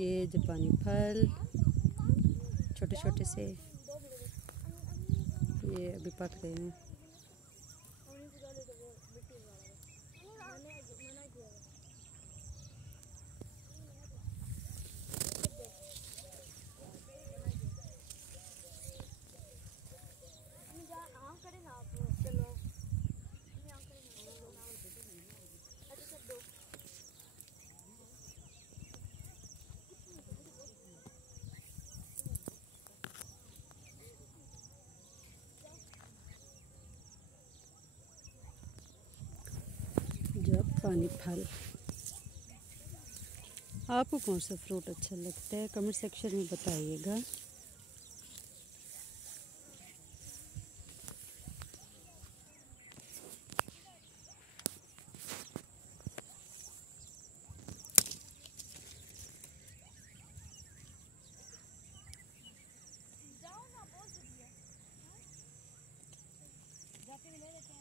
ये जापानी फल छोटे छोटे से, ये अभी पक रहे हैं। जापानी फल। आपको कौन सा फ्रूट अच्छा लगता है कमेंट सेक्शन में बताइएगा। जाके ले लेते हैं।